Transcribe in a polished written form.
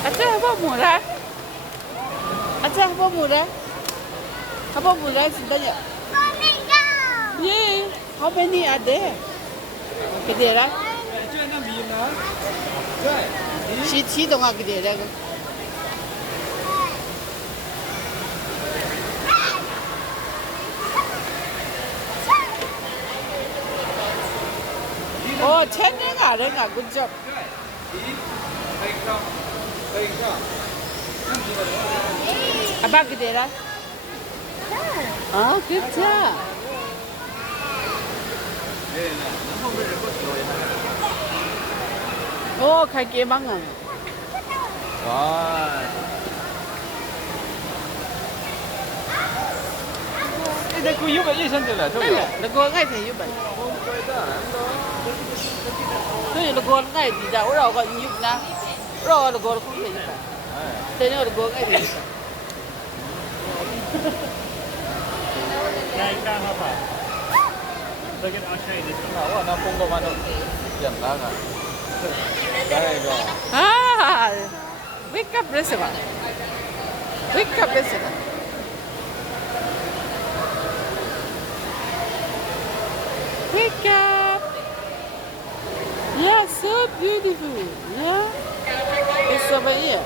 Acha apa murah? Acha apa murah? Apa murah sebenarnya? Flamingo. Yeah. How many are there? Gede lah. 这那米呢？对，七栋啊gede lah. Oh, 10년 아래가 good job. 可以上，可以上。 Apa gede lah? Ah, good job. 哎，那后面人不喜欢。 Oh, kay kemang ah. 와. 이제 그 유가 이선들라 저거. Lago ngay thì như vậy. Tôi lago ngay thì đã ora có như na. Ora lago không thể như vậy. Thế nên lago ngay thì. Yeah, you can't hop up. Look at, I'll show you this one. 와, 나 본거만 좀 나가. 아이고. Ah, wake up restaurant. Wake up restaurant. Wake up. Yeah, so beautiful. Yeah, it's over here.